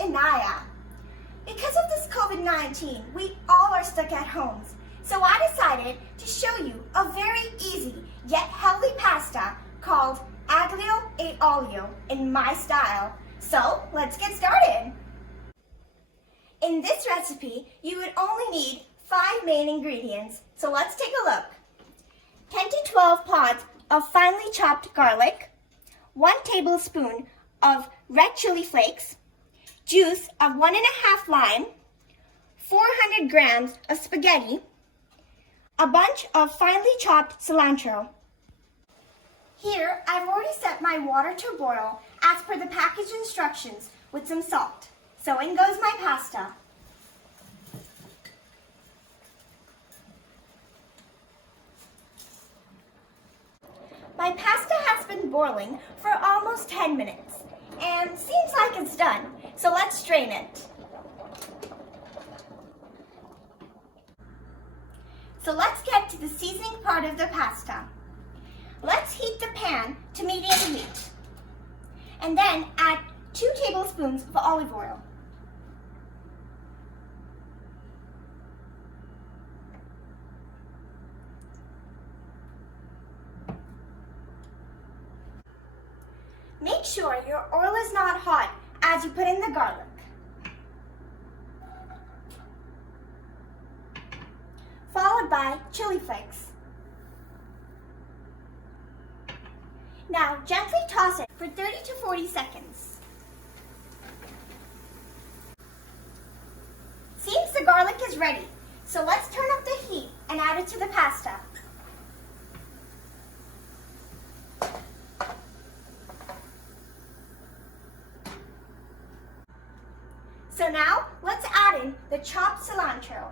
Inaaya. Because of this COVID-19, we all are stuck at homes. So I decided to show you a very easy yet healthy pasta called Aglio e olio in my style. So let's get started. In this recipe, you would only need 5 main ingredients. So let's take a look. 10 to 12 pods of finely chopped garlic, 1 tablespoon of red chili flakes, juice of 1½ lime, 400 grams of spaghetti, a bunch of finely chopped cilantro. Here, I've already set my water to boil as per the package instructions with some salt. So in goes my pasta. My pasta has been boiling for almost 10 minutes and seems like it's done, so let's strain it. So let's get to the seasoning part of the pasta. Let's heat the pan to medium heat and then add 2 tablespoons of olive oil. Make sure your oil is not hot as you put in the garlic. Followed by chili flakes. Now gently toss it for 30 to 40 seconds. Seems the garlic is ready, so let's turn up the heat and add it to the pasta. So now, let's add in the chopped cilantro.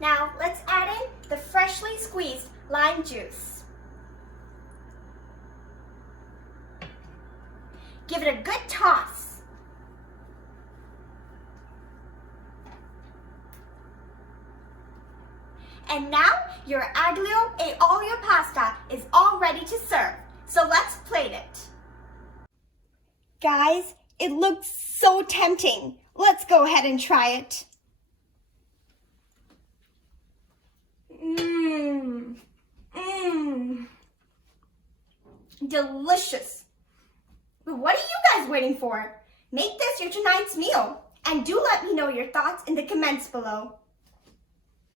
Now, let's add in the freshly squeezed lime juice. Give it a good toss. And now your aglio e olio pasta is all ready to serve. So let's plate it. Guys, it looks so tempting. Let's go ahead and try it. Delicious. But what are you guys waiting for? Make this your tonight's meal. And do let me know your thoughts in the comments below.